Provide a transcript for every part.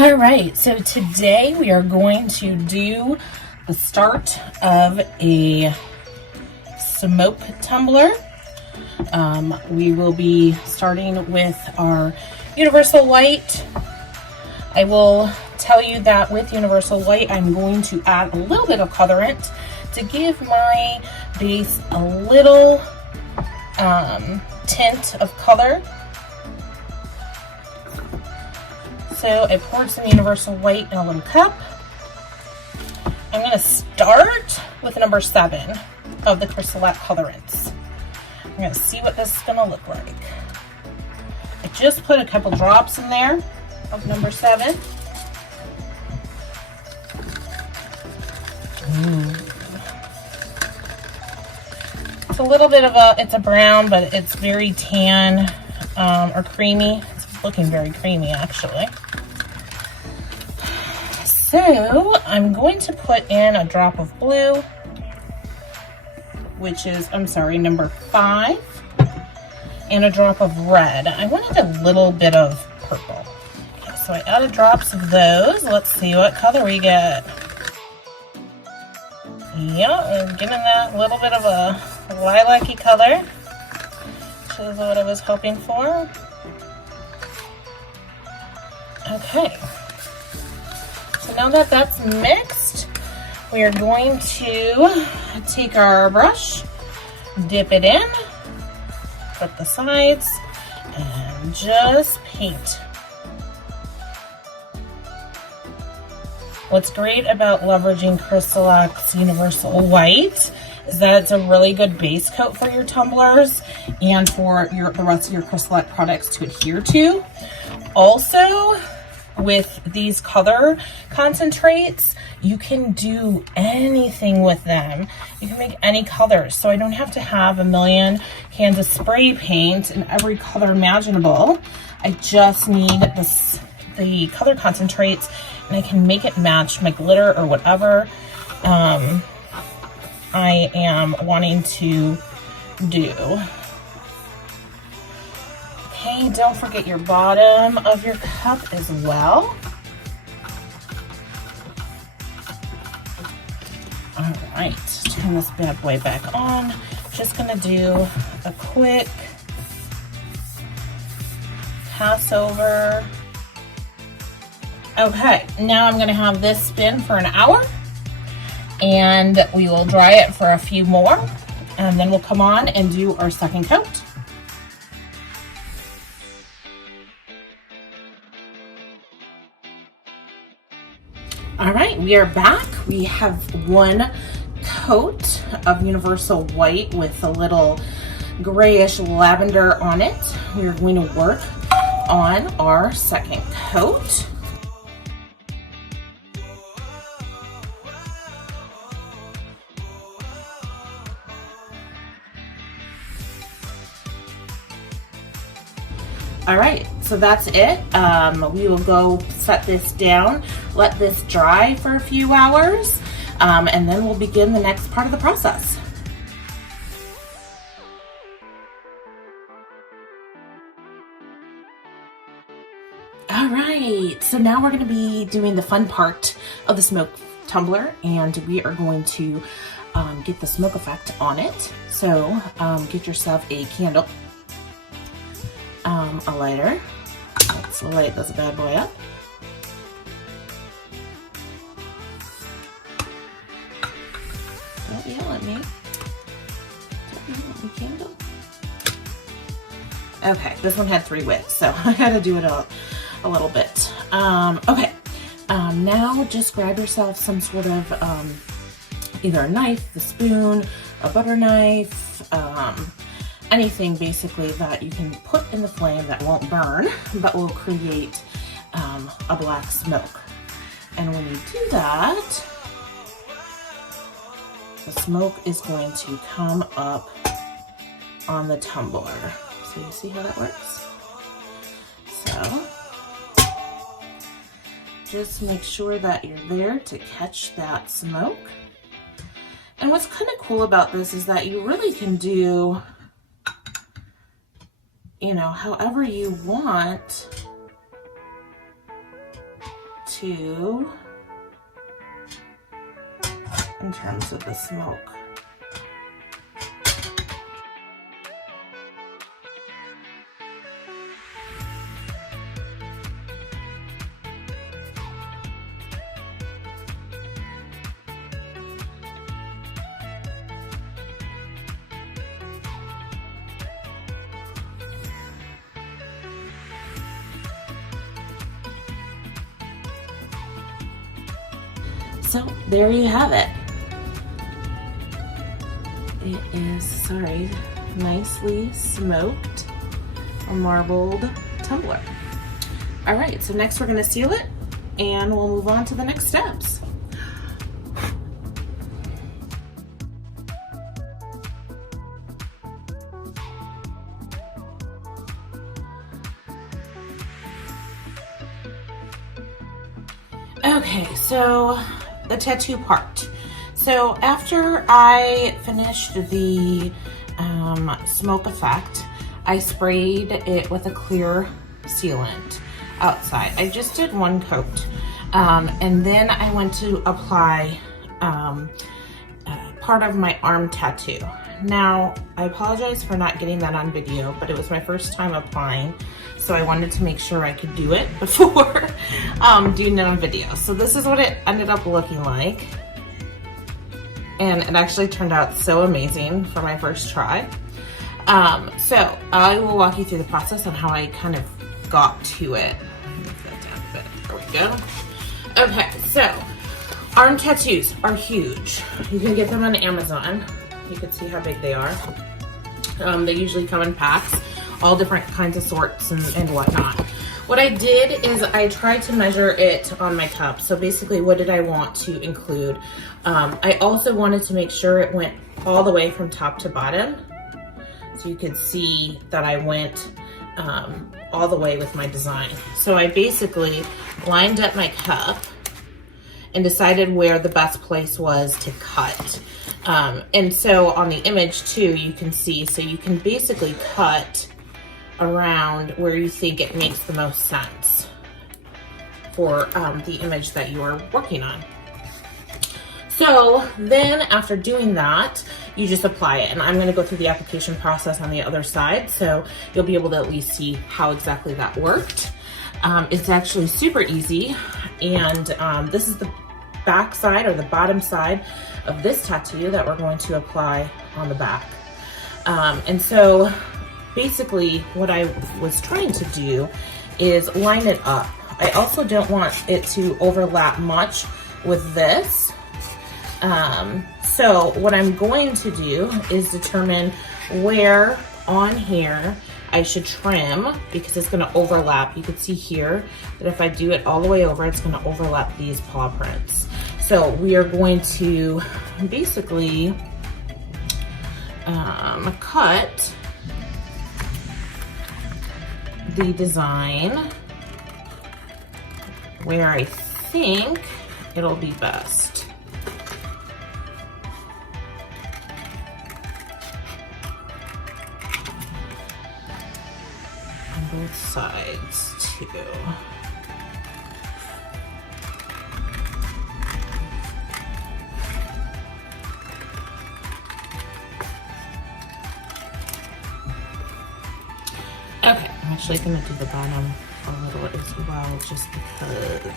All right, so today we are going to do the start of a smoke tumbler. We will be starting with our universal white. I will tell you that with universal white, I'm going to add a little bit of colorant to give my base a little tint of color. So I poured some universal white in a little cup. I'm going to start with number 7 of the CrystaLac colorants. I'm going to see what this is going to look like. I just put a couple drops in there of number 7. It's a little bit of it's a brown, but it's very tan or creamy. It's looking very creamy actually. So I'm going to put in a drop of blue, which is, number 5, and a drop of red. I wanted a little bit of purple. Okay, so I added drops of those. Let's see what color we get. Yeah, we're getting that little bit of a lilac-y color, which is what I was hoping for. Okay. So now that that's mixed, we are going to take our brush, dip it in, put the sides, and just paint. What's great about leveraging CrystaLac's universal white is that it's a really good base coat for your tumblers and for the rest of your CrystaLac products to adhere to. Also, with these color concentrates, you can do anything with them. You can make any colors, so I don't have to have a million cans of spray paint in every color imaginable. I just need the color concentrates, and I can make it match my glitter or whatever I am wanting to do. Okay, don't forget your bottom of your cup as well. All right, turn this bad boy back on. Just gonna do a quick pass over. Okay, now I'm gonna have this spin for an hour, and we will dry it for a few more, and then we'll come on and do our second coat. All right, we are back. We have one coat of universal white with a little grayish lavender on it. We're going to work on our second coat. All right, so that's it. We will go set this down, let this dry for a few hours, and then we'll begin the next part of the process. All right, so now we're gonna be doing the fun part of the smoke tumbler, and we are going to get the smoke effect on it. So get yourself a candle. A lighter. Let's light this bad boy up. Don't yell at me. Don't yell at me, candle. Okay, this one had 3 wicks, so I had to do it a little bit. Okay, now just grab yourself some sort of either a knife, the spoon, a butter knife, anything basically that you can put in the flame that won't burn, but will create a black smoke. And when you do that, the smoke is going to come up on the tumbler. So you see how that works? So just make sure that you're there to catch that smoke. And what's kind of cool about this is that you really can do, you know, however you want tattoo in terms of the smoke. So there you have it. It is, sorry, nicely smoked, a marbled tumbler. All right, so next we're gonna seal it and we'll move on to the next steps. Okay, so the tattoo part. So after I finished the smoke effect, I sprayed it with a clear sealant outside. I just did one coat, and then I went to apply part of my arm tattoo. Now, I apologize for not getting that on video, but it was my first time applying, so I wanted to make sure I could do it before doing it on video. So this is what it ended up looking like. And it actually turned out so amazing for my first try. So I will walk you through the process on how I kind of got to it. Move that down a bit. There we go. Okay, so arm tattoos are huge. You can get them on Amazon. You can see how big they are. They usually come in packs, all different kinds of sorts and whatnot. What I did is I tried to measure it on my cup. So basically, what did I want to include? I also wanted to make sure it went all the way from top to bottom. So you could see that I went all the way with my design. So I basically lined up my cup and decided where the best place was to cut. And so on the image too, you can see, so you can basically cut around where you think it makes the most sense for the image that you are working on. So then after doing that, you just apply it. And I'm gonna go through the application process on the other side, so you'll be able to at least see how exactly that worked. It's actually super easy. And this is the back side or the bottom side of this tattoo that we're going to apply on the back. And so basically what I was trying to do is line it up. I also don't want it to overlap much with this. So what I'm going to do is determine where on here I should trim, because it's going to overlap. You can see here that if I do it all the way over, it's going to overlap these paw prints. So we are going to basically cut the design where I think it'll be best. On both sides too. Okay, I'm actually gonna do the bottom a little as well, just because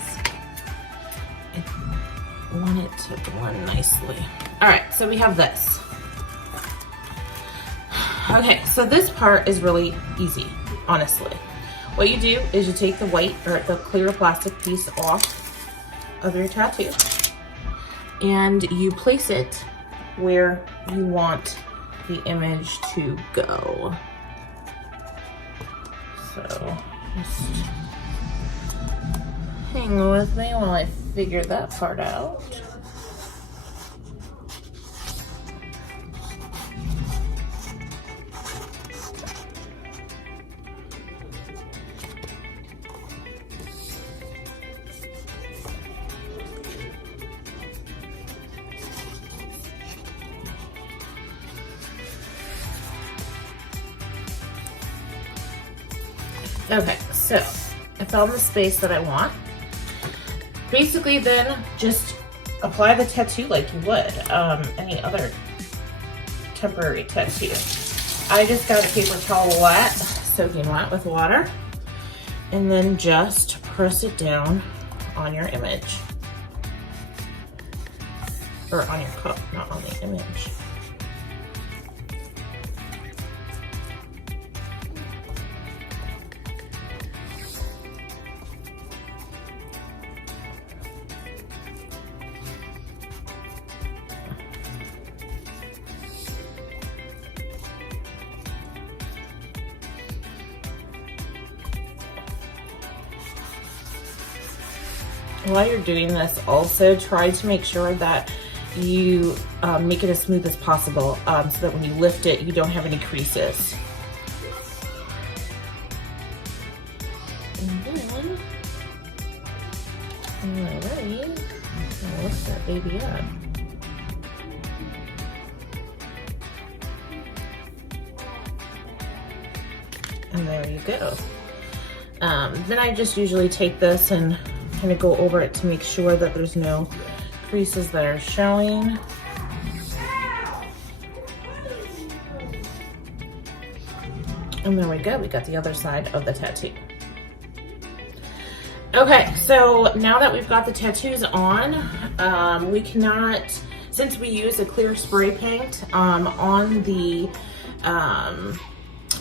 I want it to blend nicely. All right, so we have this. Okay, so this part is really easy, honestly. What you do is you take the white or the clear plastic piece off of your tattoo and you place it where you want the image to go. So just hang with me while I figure that part out. Okay, so I found the space that I want. basically then just apply the tattoo like you would any other temporary tattoo. I just got a paper towel wet, soaking wet with water, and then just press it down on your image. Or on your cup, not on the image. While you're doing this, also try to make sure that you make it as smooth as possible so that when you lift it, you don't have any creases. And then, alrighty, I'll lift that baby up. And there you go. Then I just usually take this and kind of go over it to make sure that there's no creases that are showing. And there we go, we got the other side of the tattoo. Okay, so now that we've got the tattoos on, we cannot, since we use a clear spray paint on the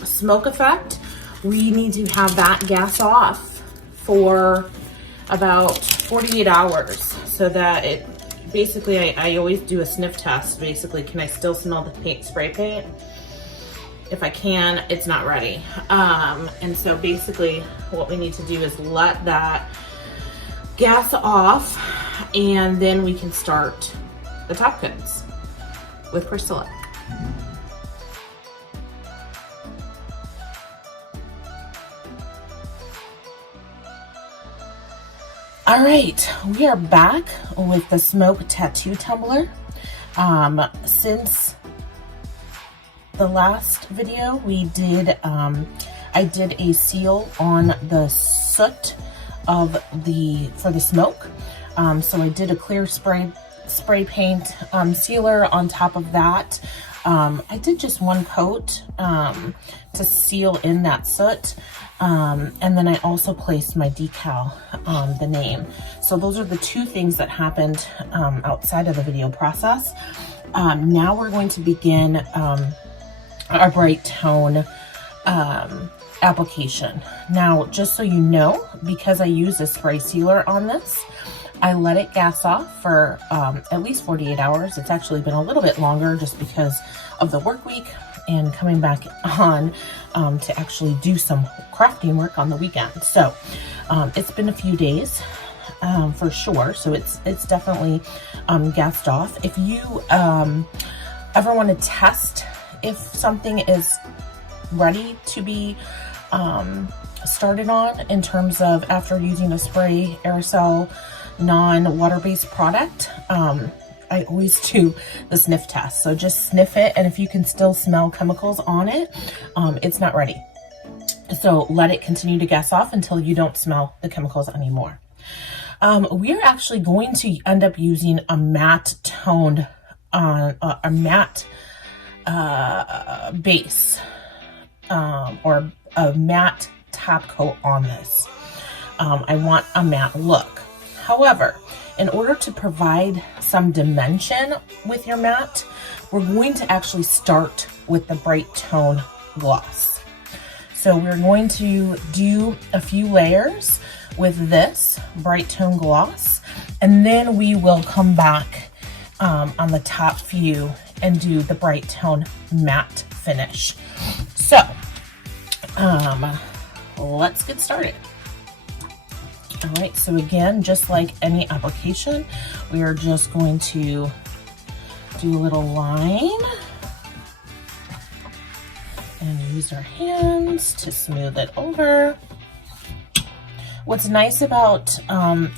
smoke effect, we need to have that gas off for about 48 hours so that it basically, I always do a sniff test. Basically, can I still smell the spray paint? If I can, it's not ready. And so basically what we need to do is let that gas off, and then we can start the top coats with CrystaLac. All right, we are back with the Smoke Tattoo Tumbler. Since the last video we did, I did a seal on the soot of for the smoke. So I did a clear spray paint sealer on top of that. I did just one coat to seal in that soot. And then I also placed my decal on the name. So those are the two things that happened outside of the video process. Now we're going to begin our Brite Tone application. Now, just so you know, because I use a spray sealer on this, I let it gas off for at least 48 hours. It's actually been a little bit longer just because of the work week and coming back on to actually do some crafting work on the weekend. So it's been a few days for sure. So it's definitely gassed off. If you ever want to test if something is ready to be started on in terms of after using a spray aerosol non-water-based product, I always do the sniff test. So just sniff it, and if you can still smell chemicals on it, it's not ready. So let it continue to gas off until you don't smell the chemicals anymore. We are actually going to end up using a matte toned, a matte base or a matte top coat on this. I want a matte look. However, in order to provide some dimension with your matte, we're going to actually start with the Brite Tone gloss. So we're going to do a few layers with this Brite Tone gloss, and then we will come back on the top few and do the Brite Tone matte finish. So let's get started. All right, so again, just like any application, we are just going to do a little line and use our hands to smooth it over. What's nice about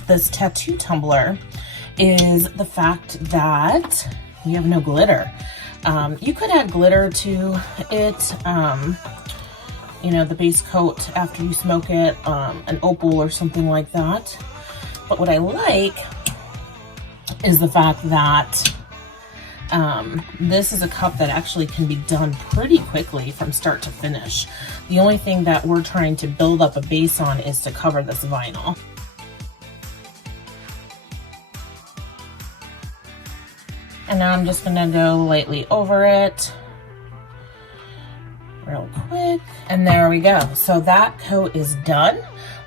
this tattoo tumbler is the fact that we have no glitter. You could add glitter to it, you know, the base coat after you smoke it, an opal or something like that. But what I like is the fact that this is a cup that actually can be done pretty quickly from start to finish. The only thing that we're trying to build up a base on is to cover this vinyl. And now I'm just gonna go lightly over it real quick. And there we go. So that coat is done.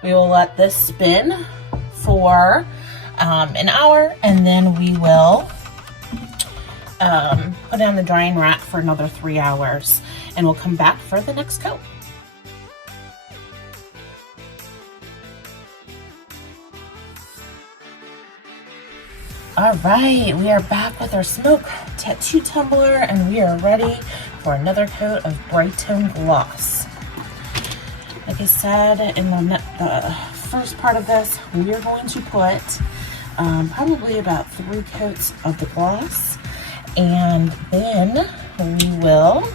We will let this spin for an hour, and then we will put it on the drying rack for another 3 hours, and we'll come back for the next coat. All right, we are back with our smoke tattoo tumbler, and we are ready for another coat of Brite Tone gloss. Like I said in the first part of this, we are going to put probably about 3 coats of the gloss, and then we will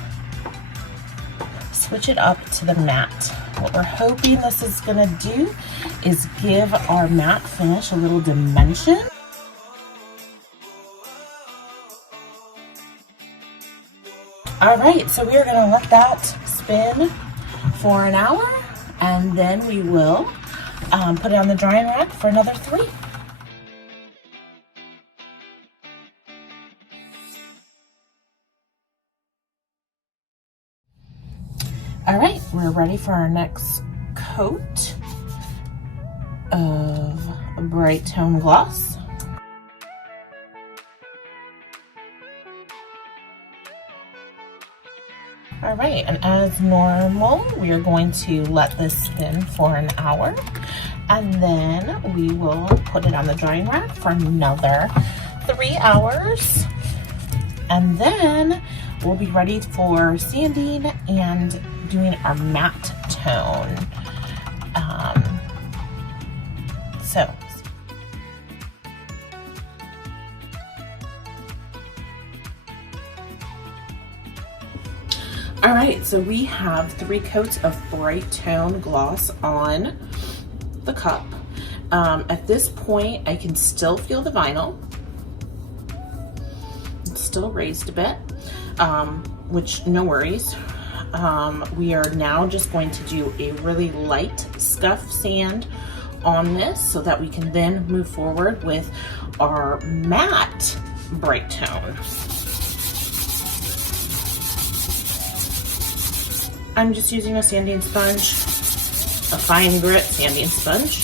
switch it up to the matte. What we're hoping this is gonna do is give our matte finish a little dimension. All right, so we are gonna let that spin for an hour, and then we will put it on the drying rack for another 3. All right, we're ready for our next coat of Brite Tone gloss. All right, and as normal, we are going to let this spin for an hour, and then we will put it on the drying rack for another 3 hours, and then we'll be ready for sanding and doing our matte tone. All right, so we have 3 coats of Brite Tone gloss on the cup. At this point, I can still feel the vinyl. It's still raised a bit, which no worries. We are now just going to do a really light scuff sand on this so that we can then move forward with our matte Brite Tone. I'm just using a sanding sponge, a fine grit sanding sponge.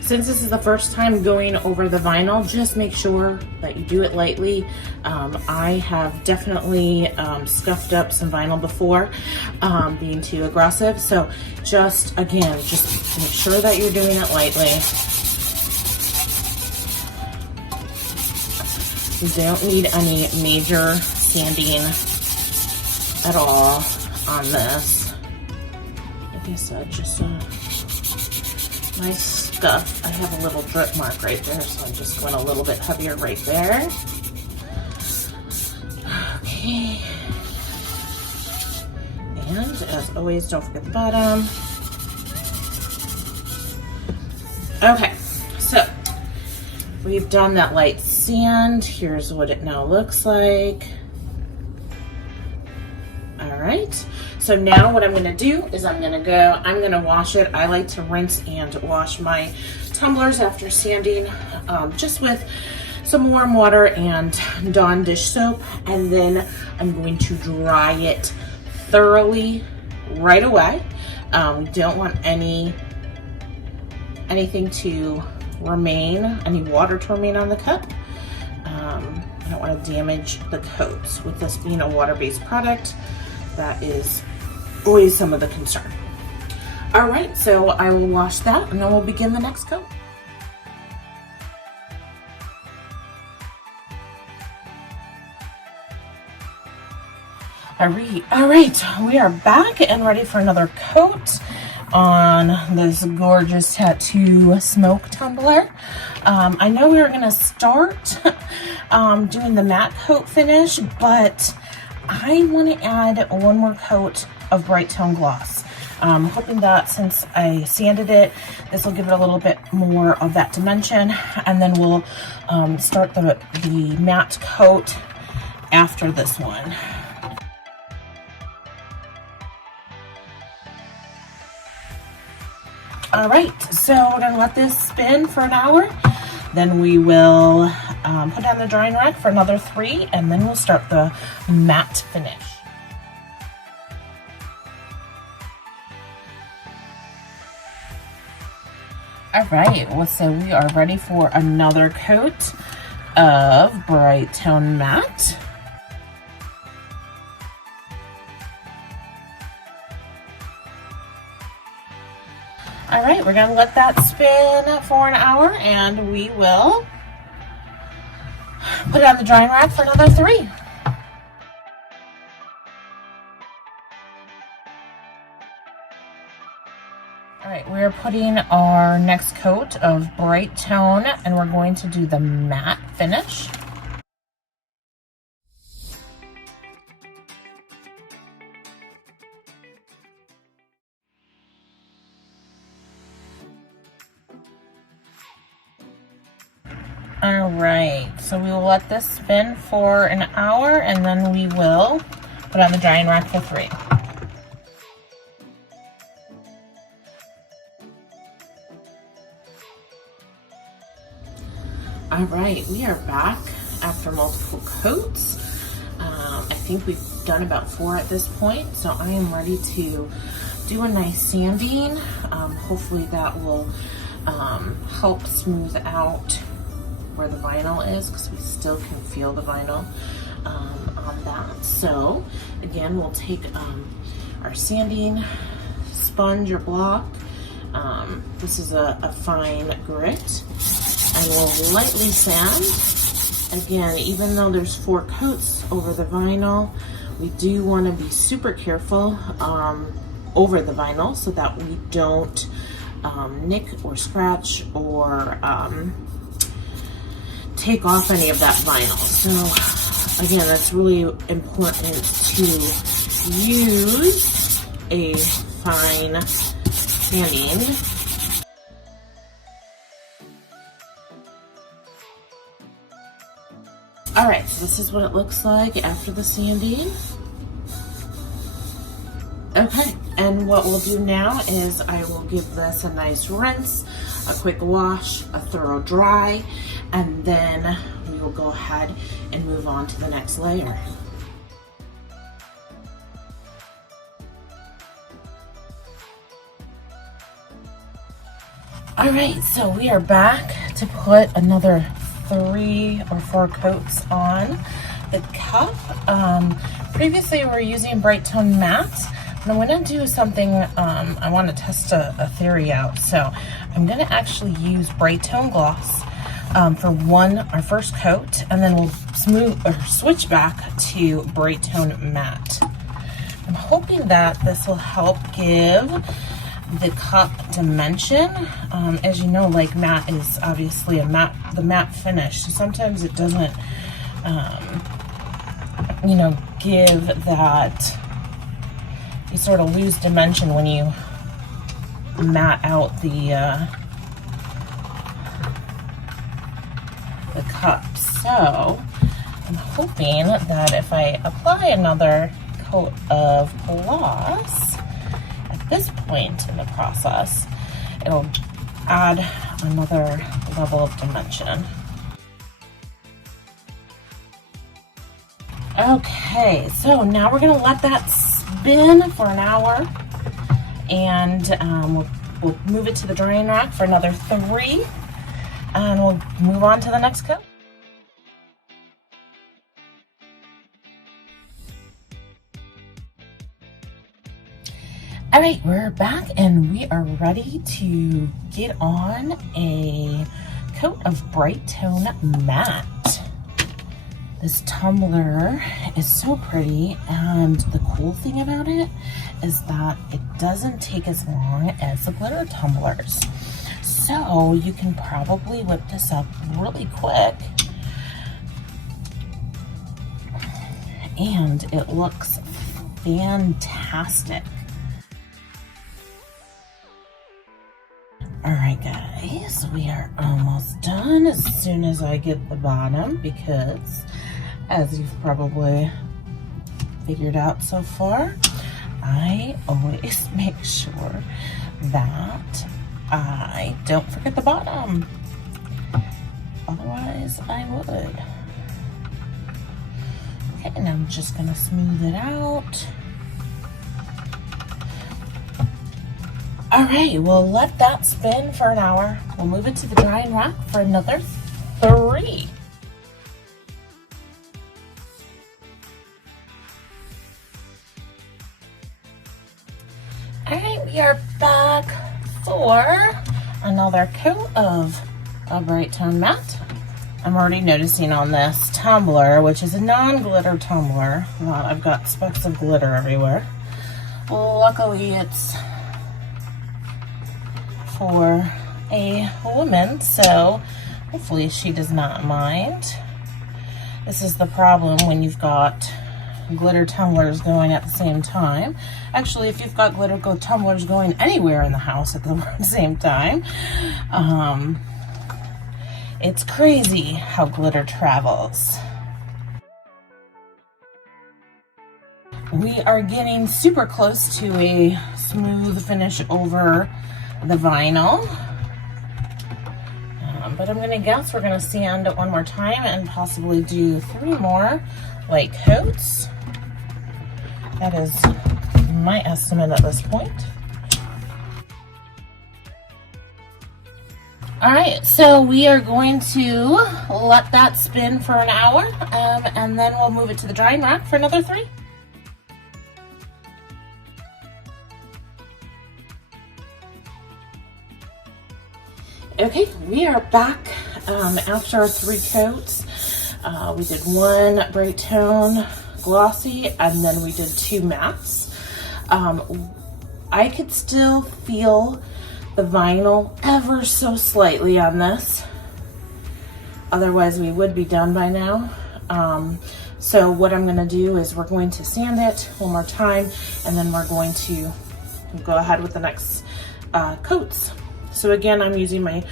Since this is the first time going over the vinyl, just make sure that you do it lightly. I have definitely scuffed up some vinyl before, being too aggressive. So just, again, just make sure that you're doing it lightly. You don't need any major sanding at all on this. Like I said, just a nice scuff. I have a little drip mark right there, so I'm just going a little bit heavier right there. Okay. And as always, don't forget the bottom. Okay, so we've done that light sand. Here's what it now looks like. All right, so now what I'm gonna do is I'm gonna wash it. I like to rinse and wash my tumblers after sanding, just with some warm water and Dawn dish soap, and then I'm going to dry it thoroughly right away. We don't want anything to remain, any water to remain on the cup. I don't want to damage the coats. With this being a water-based product, that is always some of the concern. All right, so I will wash that and then we'll begin the next coat. All right, we are back and ready for another coat on this gorgeous tattoo smoke tumbler. I know we were gonna start doing the matte coat finish, but I want to add one more coat of Brite Tone gloss. Hoping that since I sanded it, this will give it a little bit more of that dimension, and then we'll start the matte coat after this one. All right, so we're gonna let this spin for an hour. Then we will put it on the drying rack for another 3, and then we'll start the matte finish. All right, well, so we are ready for another coat of Brite Tone Matte. All right, we're gonna let that spin for an hour, and we will put it on the drying rack for another 3. All right, we're putting our next coat of Brite Tone, and we're going to do the matte finish. All right, so we will let this spin for an hour, and then we will put on the drying rack for 3. All right, we are back after multiple coats. I think we've done about 4 at this point, so I am ready to do a nice sanding. Hopefully that will help smooth out where the vinyl is, because we still can feel the vinyl on that. So again, we'll take our sanding sponge or block. This is a fine grit, and we'll lightly sand. Again, even though there's 4 coats over the vinyl, we do want to be super careful over the vinyl so that we don't nick or scratch or take off any of that vinyl. So again, that's really important to use a fine sanding. All right, so this is what it looks like after the sanding. Okay, and what we'll do now is I will give this a nice rinse, a quick wash, a thorough dry, and then we will go ahead and move on to the next layer. All right, so we are back to put another 3 or 4 coats on the cup. Previously we were using Brite Tone Matte, and I'm gonna do something, I wanna test a theory out. So I'm gonna actually use Brite Tone Gloss for our first coat, and then we'll switch back to Brite Tone Matte. I'm hoping that this will help give the cup dimension. As you know, like matte is obviously the matte finish, so sometimes it doesn't you know, give that, you sort of lose dimension when you matte out the cup. So I'm hoping that if I apply another coat of gloss at this point in the process, it'll add another level of dimension. Okay, so now we're gonna let that spin for an hour, and we'll move it to the drying rack for another 3, and we'll move on to the next coat. All right, we're back and we are ready to get on a coat of Brite Tone Matte. This tumbler is so pretty, and the cool thing about it is that it doesn't take as long as the glitter tumblers. So you can probably whip this up really quick and it looks fantastic. All right, guys, we are almost done as soon as I get the bottom, because as you've probably figured out so far, I always make sure that I don't forget the bottom. Otherwise, I would. Okay, and I'm just gonna smooth it out. All right, we'll let that spin for an hour. We'll move it to the drying rack for another 3. All right, we are back for another coat of a Brite Tone Matte. I'm already noticing on this tumbler, which is a non-glitter tumbler, that I've got specks of glitter everywhere. Luckily, it's for a woman, so hopefully she does not mind. This is the problem when you've got glitter tumblers going at the same time. Actually, if you've got glitter tumblers going anywhere in the house at the same time, it's crazy how glitter travels. We are getting super close to a smooth finish over the vinyl, but I'm gonna guess we're gonna sand it one more time and possibly do 3 more light coats. That is my estimate at this point. All right, so we are going to let that spin for an hour, and then we'll move it to the drying rack for another 3. Okay, we are back after 3 coats. We did 1 Brite Tone glossy, and then we did 2 mattes. I could still feel the vinyl ever so slightly on this. Otherwise, we would be done by now. So what I'm gonna do is we're going to sand it one more time, and then we're going to go ahead with the next coats. So again, I'm using my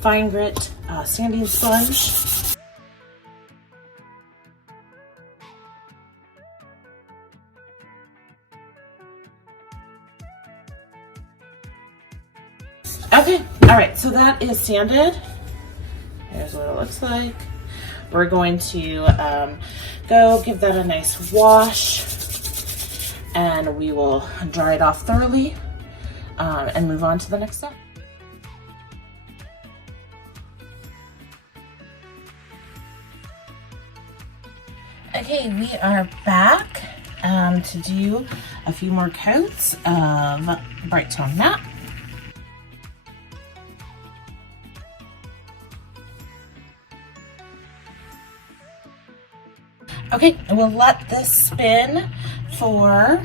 fine grit sanding sponge. Okay, all right, so that is sanded. Here's what it looks like. We're going to go give that a nice wash, and we will dry it off thoroughly and move on to the next step. Okay, we are back to do a few more coats of Brite Tone Matte. Okay, and we'll let this spin for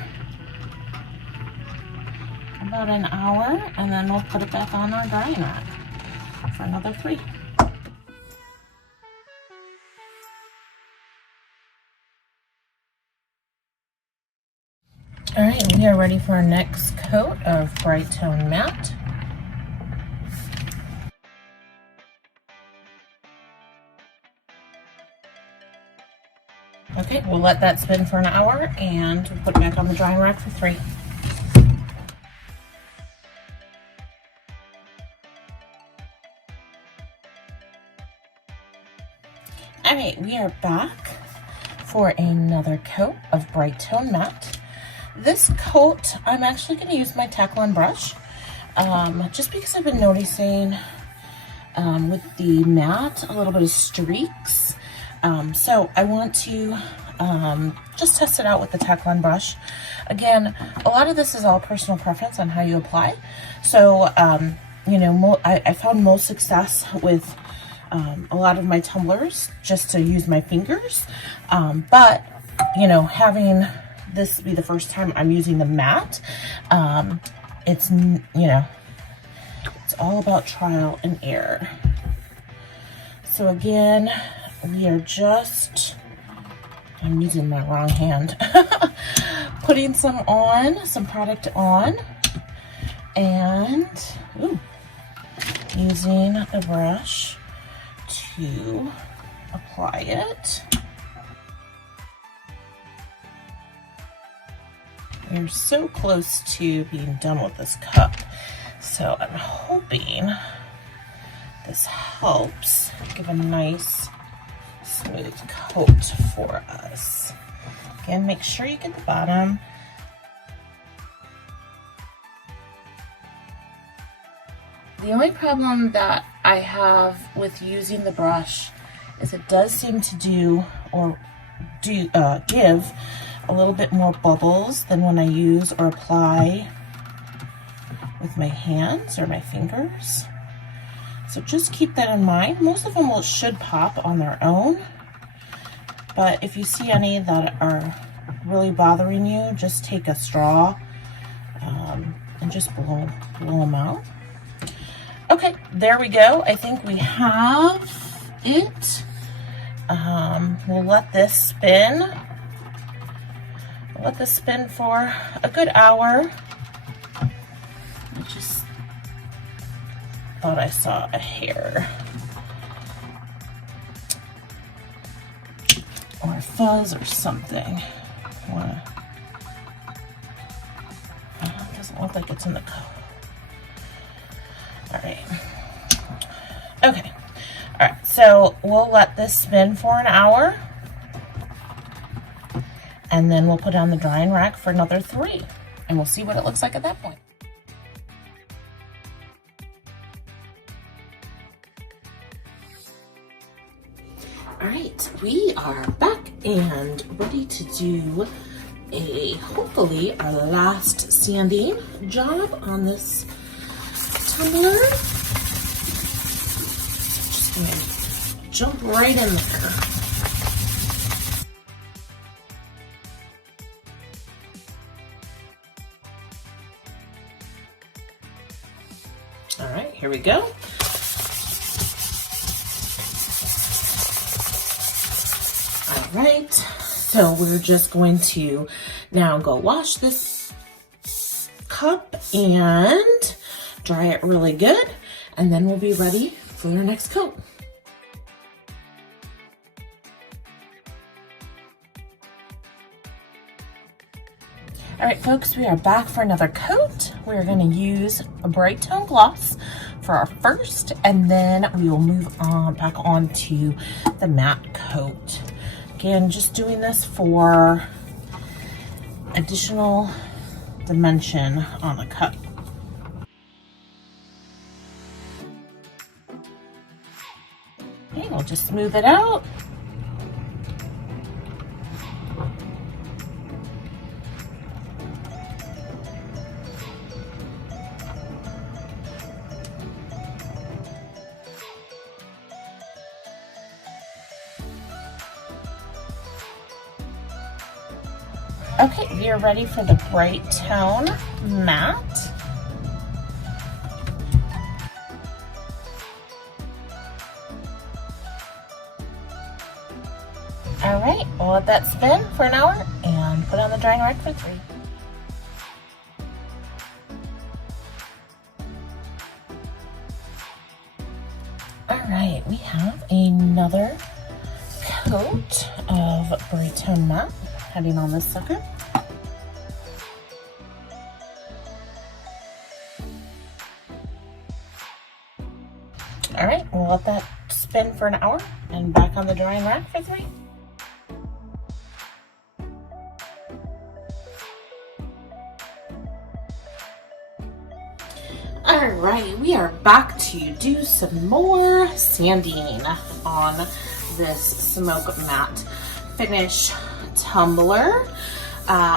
about an hour, and then we'll put it back on our drying rack for another 3. All right, we are ready for our next coat of Brite Tone Matte. Okay, we'll let that spin for an hour, and we'll put it back on the drying rack for 3. All right, we are back for another coat of Brite Tone Matte. This coat, I'm actually going to use my Taklon brush, just because I've been noticing with the matte a little bit of streaks. So I want to just test it out with the Taklon brush. Again, a lot of this is all personal preference on how you apply. So, you know, I found most success with a lot of my tumblers just to use my fingers. But, you know, having this be the first time I'm using the matte, it's, you know, it's all about trial and error. So again, we are just I'm using my wrong hand. Putting some product on, and using a brush to apply it. We're so close to being done with this cup, so I'm hoping this helps give a nice smooth coat for us. Again, make sure you get the bottom. The only problem that I have with using the brush is it does seem to give a little bit more bubbles than when I use or apply with my hands or my fingers. So just keep that in mind. Most of them should pop on their own, but if you see any that are really bothering you, just take a straw and just blow them out. Okay, there we go. I think we have it. We'll let this spin. Let this spin for a good hour. I just thought I saw a hair or a fuzz or something. It doesn't look like it's in the coat. All right. Okay. All right. So we'll let this spin for an hour, and then we'll put it on the drying rack for another 3, and we'll see what it looks like at that point. All right, we are back and ready to do hopefully our last sanding job on this tumbler. Just gonna jump right in there. All right, here we go. All right, so we're just going to now go wash this cup and dry it really good, and then we'll be ready for our next coat. All right, folks, we are back for another coat. We're going to use a Brite Tone gloss for our first, and then we will move on back on to the matte coat. Again, just doing this for additional dimension on the cup. Okay, we'll just smooth it out. Okay, we are ready for the Brite Tone matte. All right, we'll let that spin for an hour and put it on the drying rack for 3. All right, we have another coat of Brite Tone matte heading on this sucker. All right, we'll let that spin for an hour and back on the drying rack for 3. All right, we are back to do some more sanding on this smoke matte finish tumbler.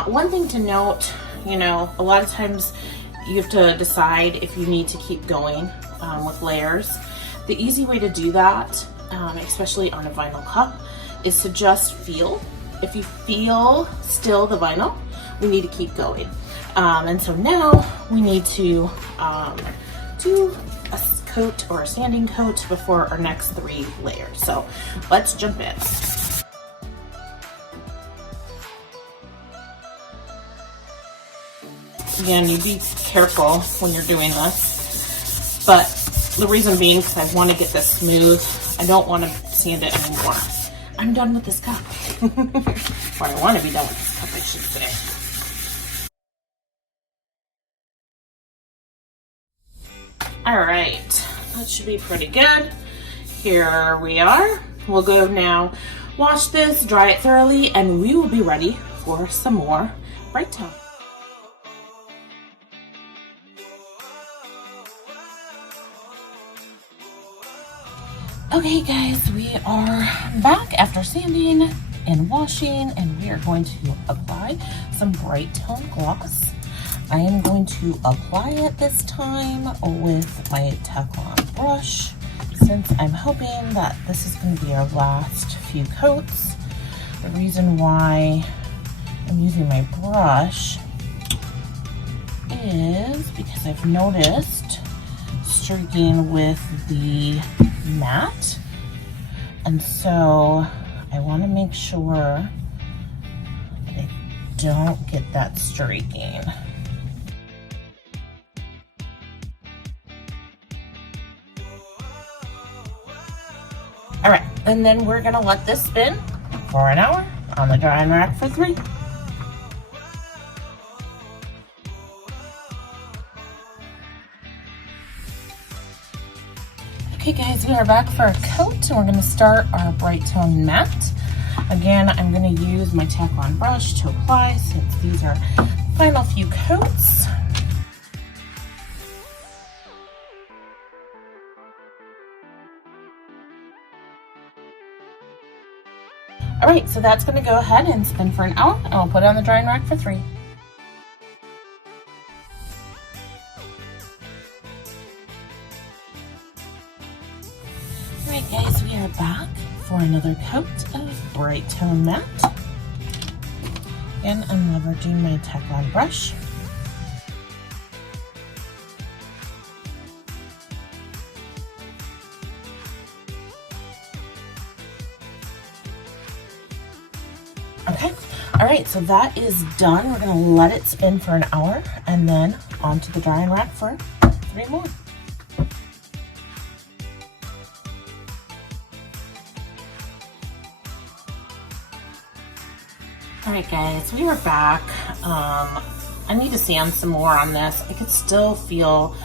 One thing to note, a lot of times you have to decide if you need to keep going with layers. The easy way to do that, especially on a vinyl cup, is to just feel. If you feel still the vinyl, we need to keep going. And so now we need to do a coat or a sanding coat before our next 3 layers. So let's jump in. Again, you be careful when you're doing this, but the reason being because I want to get this smooth. I don't want to sand it anymore. I'm done with this cup. Or I want to be done with this cup, I should say. All right, that should be pretty good. Here we are. We'll go now wash this, dry it thoroughly, and we will be ready for some more Brite Tone. Okay guys, we are back after sanding and washing, and we are going to apply some Brite Tone gloss. I am going to apply it this time with my Taklon brush, since I'm hoping that this is going to be our last few coats. The reason why I'm using my brush is because I've noticed streaking with the matte, and so I want to make sure that I don't get that streaking. All right, and then we're gonna let this spin for an hour on the drying rack for 3. Okay guys, we are back for a coat, and we're gonna start our Brite Tone matte. Again, I'm gonna use my Taklon brush to apply, since these are final few coats. All right, so that's gonna go ahead and spin for an hour, and I'll put it on the drying rack for 3. All right guys, we are back for another coat of Brite Tone matte. Again, I'm leveraging my Taklon brush. Okay, all right, so that is done. We're gonna let it spin for an hour, and then onto the drying rack for 3 more. All right guys, we are back. I need to sand some more on this. I could still feel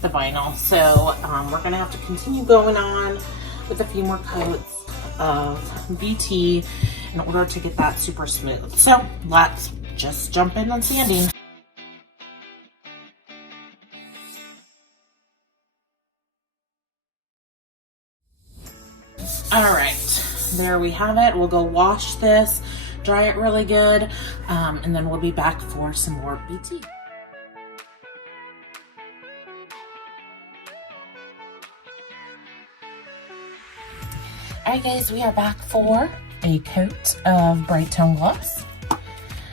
the vinyl, so we're gonna have to continue going on with a few more coats of BT in order to get that super smooth. So let's just jump in on sanding. All right, there we have it. We'll go wash this, dry it really good, and then we'll be back for some more BT. All right guys, we are back for a coat of Brite Tone gloss.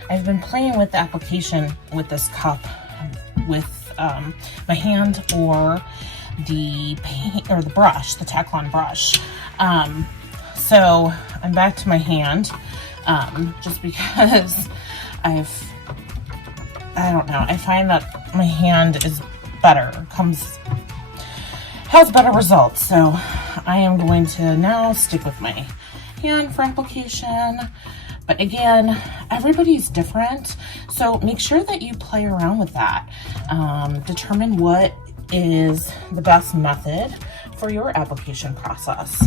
I've been playing with the application with this cup with my hand or the paint or the brush, the Taklon brush. So I'm back to my hand, just because I don't know, I find that my hand is better, has better results. So I am going to now stick with my hand for application. But again, everybody's different, so make sure that you play around with that. Determine what is the best method for your application process.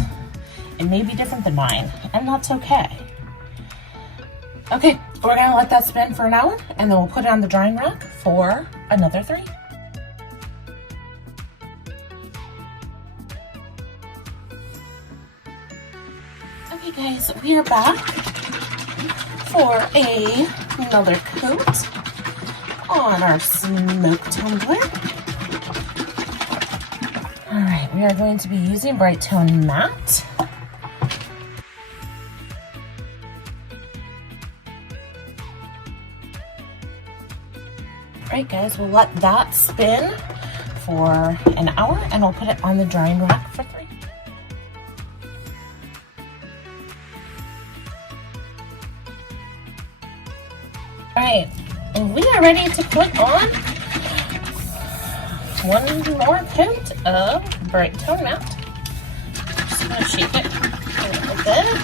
It may be different than mine, and that's okay. Okay, we're gonna let that spin for an hour, and then we'll put it on the drying rack for another 3. Okay guys, we are back for another coat on our smoke tumbler. All right, we are going to be using Brite Tone matte. All right guys, we'll let that spin for an hour, and we'll put it on the drying rack for 3. All right, And we are ready to put on one more coat of Brite Tone Matte. Just gonna shake it a little bit.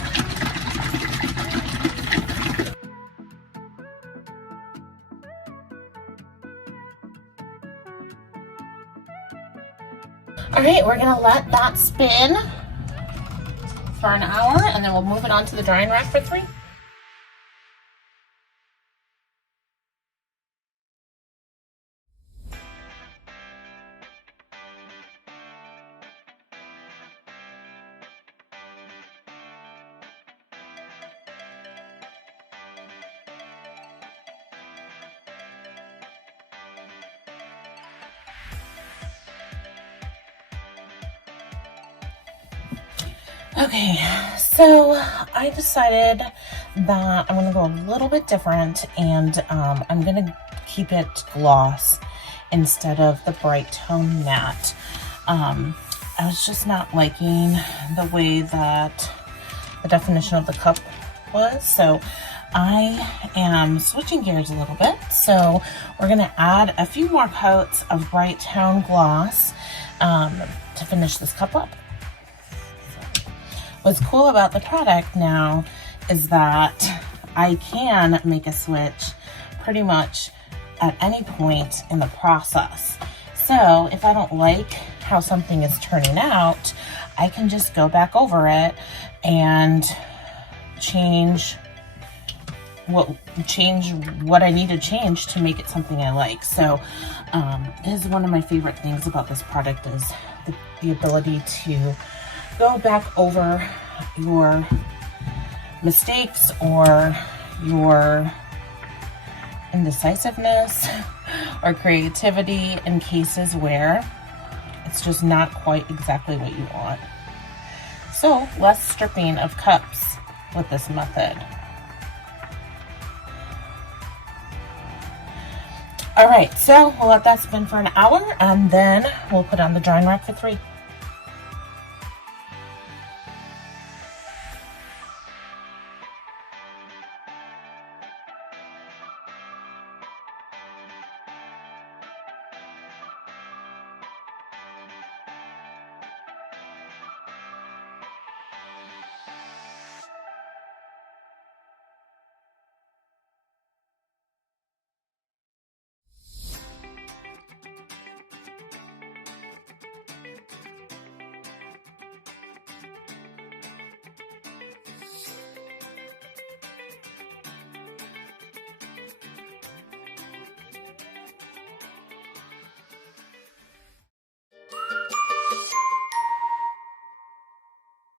All right, we're gonna let that spin for an hour, and then we'll move it on to the drying rack for 3. Okay, so I decided that I'm gonna go a little bit different, and I'm gonna keep it gloss instead of the Brite Tone Matte. I was just not liking the way that the definition of the cup was, so I am switching gears a little bit. So we're gonna add a few more coats of Brite Tone gloss to finish this cup up. What's cool about the product now is that I can make a switch pretty much at any point in the process. So if I don't like how something is turning out, I can just go back over it and change what I need to change to make it something I like. So this is one of my favorite things about this product, is the ability to go back over your mistakes or your indecisiveness or creativity in cases where it's just not quite exactly what you want. So less stripping of cups with this method. All right, so we'll let that spin for an hour, and then we'll put on the drying rack for 3.